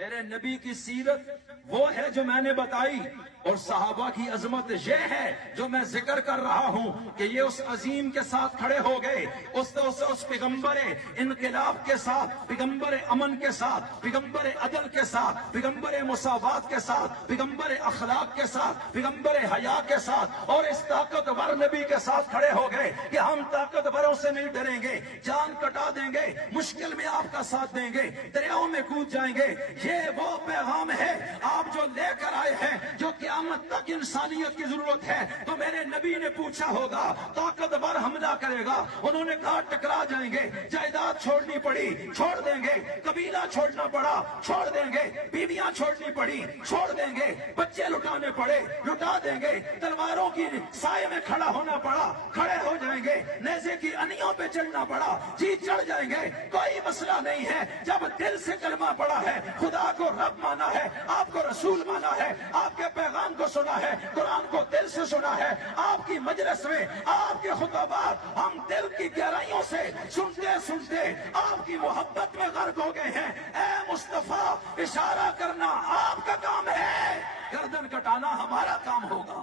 میرے نبی کی سیرت وہ ہے جو میں نے بتائی، اور صحابہ کی عظمت یہ ہے جو میں ذکر کر رہا ہوں کہ یہ اس عظیم کے ساتھ کھڑے ہو گئے، اس پیغمبر انقلاب کے ساتھ، پیغمبر امن کے ساتھ، پیغمبر عدل کے ساتھ، پیغمبر مساوات کے ساتھ، پیغمبر اخلاق کے ساتھ، پیغمبر حیا کے ساتھ، اور اس طاقتور نبی کے ساتھ کھڑے ہو گئے کہ ہم طاقتوروں سے نہیں ڈریں گے، جان کٹا دیں گے، مشکل میں آپ کا ساتھ دیں گے، دریاؤں میں کود جائیں گے۔ یہ وہ پیغام ہے آپ جو لے کر آئے ہیں، جو قیامت تک انسانیت کی ضرورت ہے۔ تو میرے نبی نے پوچھا ہوگا طاقتور حملہ کرے گا، انہوں نے کہا ٹکرا جائیں گے، جائیداد چھوڑنی پڑی چھوڑ دیں گے، قبیلہ چھوڑنا پڑا چھوڑ دیں گے، بیویاں چھوڑنی پڑی چھوڑ دیں گے، بچے لٹانے پڑے لٹا دیں گے، تلواروں کی سائے میں کھڑا ہونا پڑا کھڑے ہو جائیں گے، نیزے کی انیوں پہ چڑھنا پڑا جی چڑھ جائیں گے، کوئی مسئلہ نہیں ہے۔ جب دل سے کلمہ پڑا ہے، خدا کو رب مانا ہے، آپ کو رسول مانا ہے، آپ کے پیغام کو سنا ہے، قرآن کو دل سے سنا ہے، آپ کی مجلس میں آپ کے خطبات ہم دل کی گہرائیوں سے سنتے سنتے آپ کی محبت میں غرق ہو گئے ہیں۔ اے مصطفیٰ، اشارہ کرنا آپ کا کام ہے، گردن کٹانا ہمارا کام ہوگا۔